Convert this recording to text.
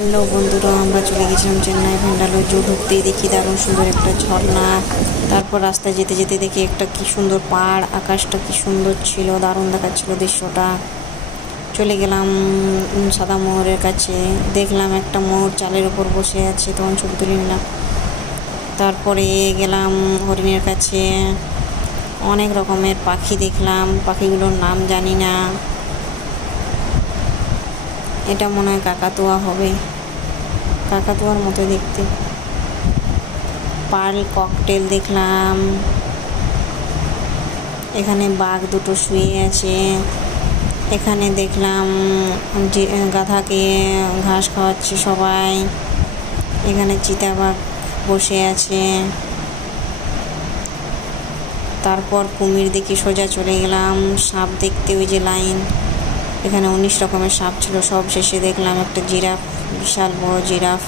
Hello বন্ধুরা, আমরা চলে গেছিলাম চেন্নাই ভেন্ডালোর জু। ঢুকতেই দেখি দারুণ সুন্দর একটা ঝর্ণা। তারপর রাস্তায় যেতে যেতে দেখি একটা কি সুন্দর পাহাড়, আকাশটা কি সুন্দর ছিল, দারুণ দেখাচ্ছিল দৃশ্যটা। চলে গেলাম সাদা মোহরের কাছে, দেখলাম একটা মোহর চালের ওপর বসে আছে, তখন ছবি তুলে নিলাম। তারপরে গেলাম হরিণের কাছে, অনেক রকমের পাখি দেখলাম, পাখিগুলোর নাম জানি না। এটা মনে হয় কাকাতুয়া হবে, কাকাতুয়ার মতো দেখতে। পার্ল ককটেল দেখলাম, এখানে বাঘ দুটো শুয়ে আছে। এখানে দেখলাম যে গাধাকে ঘাস খাওয়াচ্ছে সবাই। এখানে চিতাবাঘ বসে আছে। তারপর কুমির দেখি সোজা চলে গেলাম সাপ দেখতে, ওই যে লাইন, এখানে 19 রকমের সাপ ছিল। সব শেষে দেখলাম একটা জিরাফ, বিশাল বড় জিরাফ।